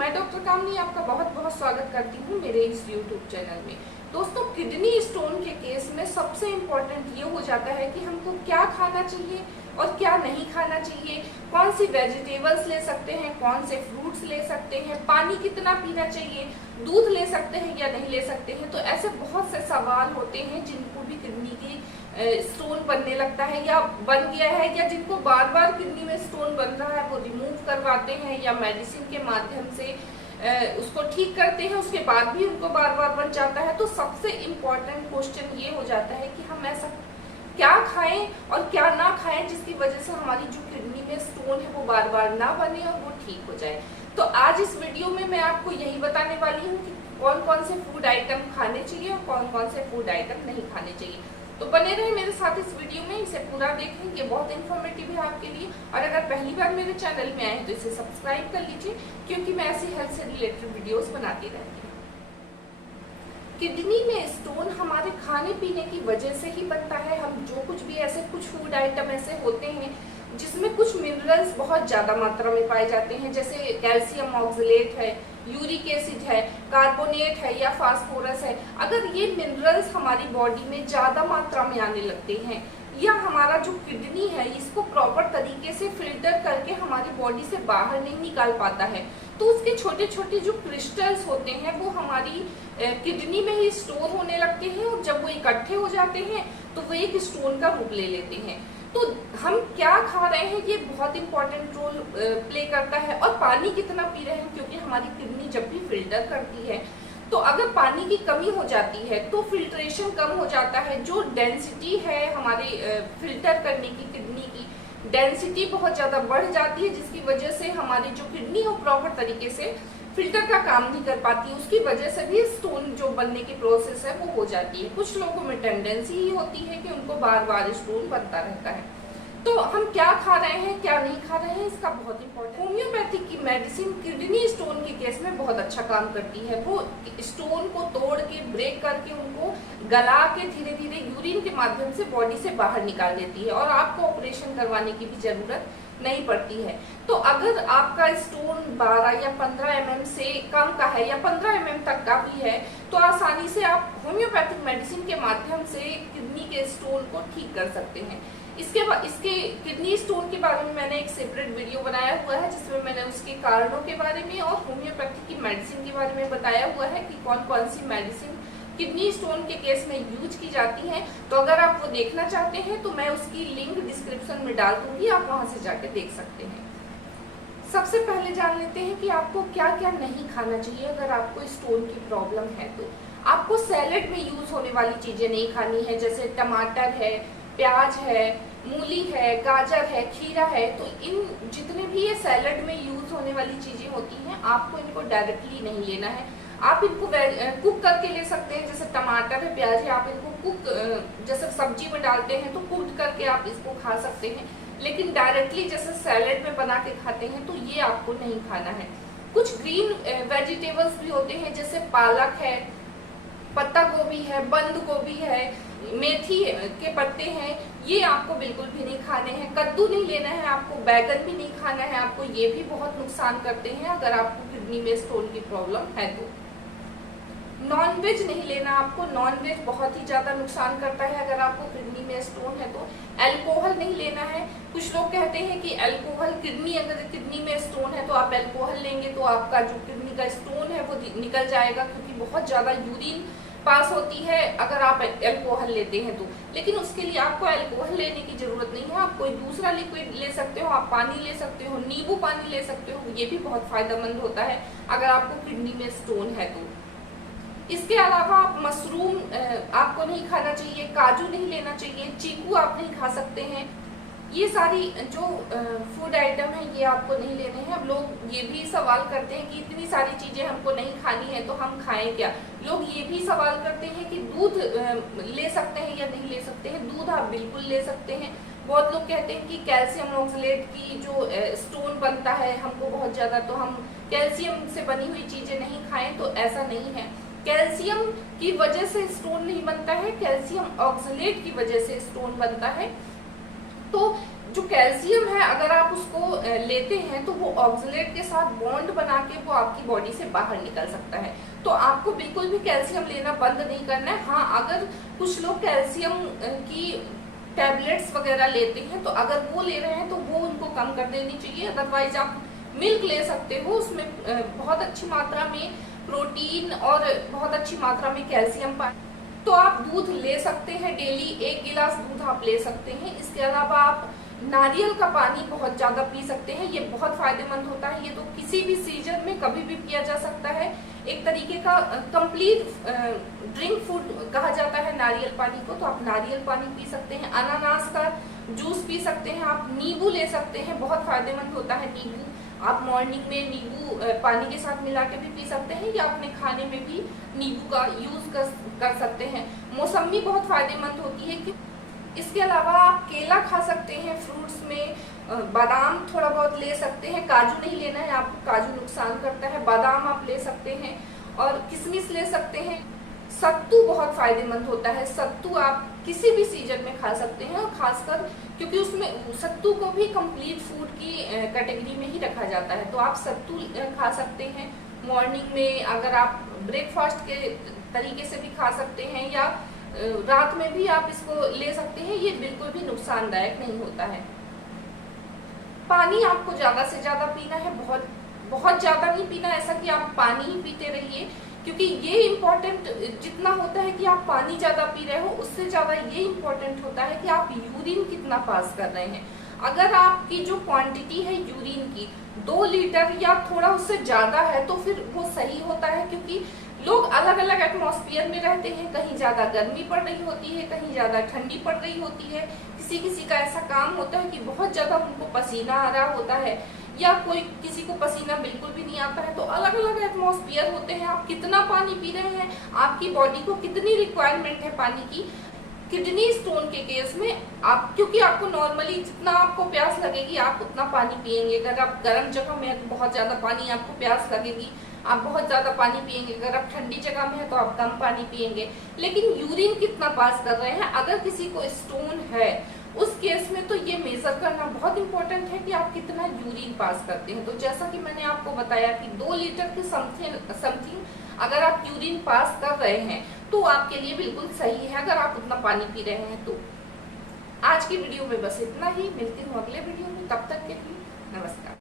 मैं डॉक्टर कामनी आपका बहुत बहुत स्वागत करती हूँ मेरे इस यूट्यूब चैनल में। दोस्तों, किडनी स्टोन के केस में सबसे इम्पोर्टेंट ये हो जाता है कि हमको क्या खाना चाहिए और क्या नहीं खाना चाहिए, कौन सी वेजिटेबल्स ले सकते हैं, कौन से फ्रूट्स ले सकते हैं, पानी कितना पीना चाहिए, दूध ले सकते हैं या नहीं ले सकते हैं। तो ऐसे बहुत से सवाल होते हैं जिनको भी किडनी की स्टोन बनने लगता है या बन गया है, या जिनको बार बार किडनी में स्टोन बन रहा है वो रिमूव करवाते हैं या मेडिसिन के माध्यम से उसको ठीक करते हैं, उसके बाद भी उनको बार बार बन जाता है। तो सबसे इम्पोर्टेंट क्वेश्चन ये हो जाता है कि हम ऐसा क्या खाएं और क्या ना खाएं जिसकी वजह से हमारी जो किडनी में स्टोन है वो बार बार ना बने और वो ठीक हो जाए। तो आज इस वीडियो में मैं आपको यही बताने वाली हूँ कि कौन कौन से फूड आइटम खाने चाहिए और कौन कौन से फूड आइटम नहीं खाने चाहिए। तो बने रहे मेरे साथ इस वीडियो में, इसे पूरा देखें, ये बहुत इन्फॉर्मेटिव है आपके लिए। और अगर पहली बार मेरे चैनल में आए तो इसे सब्सक्राइब कर लीजिए, क्योंकि मैं ऐसी हेल्थ से रिलेटेड वीडियोस बनाती रहती हूँ। किडनी में स्टोन हमारे खाने पीने की वजह से ही बनता है। हम जो कुछ भी ऐसे कुछ फूड आइटम ऐसे होते हैं जिसमें कुछ मिनरल्स बहुत ज्यादा मात्रा में पाए जाते हैं, जैसे कैल्शियम ऑक्सलेट है, यूरिक एसिड है, कार्बोनेट है या फास्फोरस है। अगर ये मिनरल्स हमारी बॉडी में ज्यादा मात्रा में आने लगते हैं या हमारा जो किडनी है इसको प्रॉपर तरीके से फिल्टर करके हमारी बॉडी से बाहर नहीं निकाल पाता है, तो उसके छोटे छोटे जो क्रिस्टल्स होते हैं वो हमारी किडनी में ही स्टोर होने लगते हैं, और जब वो इकट्ठे हो जाते हैं तो वो एक स्टोन का रूप ले लेते हैं। तो हम क्या खा रहे हैं ये बहुत इंपॉर्टेंट रोल प्ले करता है, और पानी कितना पी रहे हैं, क्योंकि हमारी किडनी जब भी फिल्टर करती है तो अगर पानी की कमी हो जाती है तो फिल्ट्रेशन कम हो जाता है। जो डेंसिटी है हमारे फिल्टर करने की, किडनी की डेंसिटी बहुत ज्यादा बढ़ जाती है, जिसकी वजह से हमारी जो किडनी है प्रॉपर तरीके से फिल्टर का काम नहीं कर पाती। उसकी वजह से भी स्टोन जो बनने की प्रोसेस है वो हो जाती है। कुछ लोगों में टेंडेंसी ही होती है कि उनको बार बार स्टोन बनता रहता है। तो हम क्या खा रहे हैं क्या नहीं खा रहे हैं इसका बहुत इंपॉर्टेंट। होम्योपैथिक की मेडिसिन किडनी स्टोन के केस में बहुत अच्छा काम करती है। वो स्टोन को तोड़ के, ब्रेक करके, उनको गला के धीरे धीरे यूरिन के माध्यम से बॉडी से बाहर निकाल देती है, और आपको ऑपरेशन करवाने की भी जरूरत नहीं पड़ती है। तो अगर आपका स्टोन 12 या 15 mm से कम का है या 15 mm तक का भी है तो आसानी से आप होम्योपैथिक मेडिसिन के माध्यम से किडनी के स्टोन को ठीक कर सकते हैं। इसके किडनी स्टोन के बारे में मैंने एक सेपरेट वीडियो बनाया हुआ है, जिसमें मैंने उसके कारणों के बारे में और होम्योपैथिक की मेडिसिन के बारे में बताया हुआ है कि कौन कौन सी मेडिसिन किडनी स्टोन के केस में यूज की जाती है। तो अगर आप वो देखना चाहते हैं तो मैं उसकी लिंक डिस्क्रिप्शन में डाल दूंगी, आप वहां से जाके देख सकते हैं। सबसे पहले जान लेते हैं कि आपको क्या क्या नहीं खाना चाहिए अगर आपको स्टोन की प्रॉब्लम है। तो आपको सैलेड में यूज होने वाली चीजें नहीं खानी है, जैसे टमाटर है, प्याज है, मूली है, गाजर है, खीरा है। तो इन जितने भी ये सैलेड में यूज होने वाली चीजें होती हैं आपको इनको डायरेक्टली नहीं लेना है। आप इनको कुक करके ले सकते हैं, जैसे टमाटर है, प्याज है, आप इनको कुक जैसे सब्जी में डालते हैं तो कुक करके आप इसको खा सकते हैं। लेकिन डायरेक्टली जैसे सैलेड में बना के खाते हैं तो ये आपको नहीं खाना है। कुछ ग्रीन वेजिटेबल्स भी होते हैं, जैसे पालक है, पत्ता गोभी है, बंद गोभी है, मेथी के पत्ते हैं, ये आपको बिल्कुल भी नहीं खाने हैं। कद्दू नहीं लेना है आपको, बैगन भी नहीं खाना है आपको, ये भी बहुत नुकसान करते हैं अगर आपको किडनी में स्टोन की प्रॉब्लम है तो। नॉनवेज नहीं लेना आपको, नॉनवेज बहुत ही ज्यादा नुकसान करता है अगर आपको किडनी में स्टोन है तो। अल्कोहल नहीं लेना है। कुछ लोग कहते हैं कि अल्कोहल अगर किडनी में स्टोन है तो आप अल्कोहल लेंगे तो आपका जो किडनी का स्टोन है वो निकल जाएगा, क्योंकि बहुत ज्यादा यूरिन पास होती है अगर आप अल्कोहल लेते हैं तो। लेकिन उसके लिए आपको अल्कोहल लेने की जरूरत नहीं है, आप कोई दूसरा लिक्विड ले सकते हो, आप पानी ले सकते हो, नींबू पानी ले सकते हो, ये भी बहुत फायदेमंद होता है अगर आपको किडनी में स्टोन है तो। इसके अलावा आप मशरूम आपको नहीं खाना चाहिए, काजू नहीं लेना चाहिए, चीकू आप नहीं खा सकते हैं। ये सारी जो फूड आइटम है ये आपको नहीं लेने हैं। अब लोग ये भी सवाल करते हैं कि इतनी सारी चीजें हमको नहीं खानी है तो हम खाएं क्या। लोग ये भी सवाल करते हैं कि दूध ले सकते हैं या नहीं ले सकते हैं। दूध आप बिल्कुल ले सकते हैं। बहुत लोग कहते हैं कि कैल्शियम ऑक्सलेट की जो स्टोन बनता है हमको बहुत ज्यादा, तो हम कैल्शियम से बनी हुई चीजें नहीं खाएं, तो ऐसा नहीं है। कैल्शियम की वजह से स्टोन नहीं बनता है, कैल्शियम ऑक्सलेट की वजह से स्टोन बनता है। तो जो कैल्शियम है अगर आप उसको लेते हैं तो वो ऑक्सलेट के साथ बॉन्ड बना के वो आपकी बॉडी से बाहर निकल सकता है। तो आपको बिल्कुल भी कैल्शियम लेना बंद नहीं करना है। हाँ, अगर कुछ लोग कैल्शियम की टैबलेट्स वगैरह लेते हैं तो अगर वो ले रहे हैं तो वो उनको कम कर देनी चाहिए। अदरवाइज आप मिल्क ले सकते हो, उसमें बहुत अच्छी मात्रा में प्रोटीन और बहुत अच्छी मात्रा में कैल्शियम पाए। तो आप दूध ले सकते हैं, डेली 1 गिलास दूध आप ले सकते हैं। इसके अलावा आप नारियल का पानी बहुत ज्यादा पी सकते हैं, ये बहुत फायदेमंद होता है। ये तो किसी भी सीजन में कभी भी पिया जा सकता है। एक तरीके का कंप्लीट ड्रिंक फूड कहा जाता है नारियल पानी को। तो आप नारियल पानी पी सकते हैं, अनानास का जूस पी सकते हैं, आप नींबू ले सकते हैं, बहुत फायदेमंद होता है नींबू। आप मॉर्निंग में नींबू पानी के साथ मिला के भी पी सकते हैं या अपने खाने में भी नींबू का यूज कर सकते हैं। मौसमी बहुत फायदेमंद होती है कि इसके अलावा आप केला खा सकते हैं, फ्रूट्स में बादाम थोड़ा बहुत ले सकते हैं। काजू नहीं लेना है आपको, काजू नुकसान करता है। बादाम आप ले सकते हैं और किशमिश ले सकते हैं। सत्तू बहुत फायदेमंद होता है, सत्तू आप किसी भी सीजन में खा सकते हैं और खासकर क्योंकि उसमें सत्तू को भी कंप्लीट फूड की कैटेगरी में ही रखा जाता है। तो आप सत्तू खा सकते हैं मॉर्निंग में, अगर आप ब्रेकफास्ट के तरीके से भी खा सकते हैं या रात में भी आप इसको ले सकते हैं। ये बिल्कुल भी नुकसानदायक नहीं होता है। पानी आपको ज्यादा से ज्यादा पीना है, बहुत बहुत ज्यादा नहीं पीना, ऐसा कि आप पानी ही पीते रहिए, क्योंकि ये इम्पोर्टेंट जितना होता है कि आप पानी ज्यादा पी रहे हो, उससे ज्यादा ये इम्पोर्टेंट होता है कि आप यूरिन कितना पास कर रहे हैं। अगर आपकी जो क्वांटिटी है यूरिन की 2 लीटर या थोड़ा उससे ज्यादा है तो फिर वो सही होता है, क्योंकि लोग अलग अलग एटमॉस्फेयर में रहते हैं। कहीं ज्यादा गर्मी पड़ रही होती है, कहीं ज्यादा ठंडी पड़ रही होती है। किसी किसी का ऐसा काम होता है कि बहुत ज्यादा उनको पसीना आ रहा होता है या कोई किसी को पसीना बिल्कुल भी नहीं आता है। तो अलग अलग एटमॉस्फेयर होते हैं। आप कितना पानी पी रहे हैं, आपकी बॉडी को कितनी रिक्वायरमेंट है पानी की। किडनी स्टोन के केस में आप, क्योंकि आपको नॉर्मली जितना आपको प्यास लगेगी आप उतना पानी पिएंगे। अगर आप गर्म जगह में है तो बहुत ज्यादा पानी आपको प्यास लगेगी, आप बहुत ज्यादा पानी पिएंगे। अगर आप ठंडी जगह में है तो आप कम पानी पिएंगे। लेकिन यूरिन कितना पास कर रहे हैं, अगर किसी को स्टोन है उस केस में तो ये मेजर करना बहुत इंपॉर्टेंट है कि आप कितना यूरिन पास करते हैं। तो जैसा कि मैंने आपको बताया कि 2 लीटर के समथिंग अगर आप यूरिन पास कर रहे हैं तो आपके लिए बिल्कुल सही है, अगर आप उतना पानी पी रहे हैं तो। आज की वीडियो में बस इतना ही, मिलती हूँ अगले वीडियो में, तब तक के लिए नमस्कार।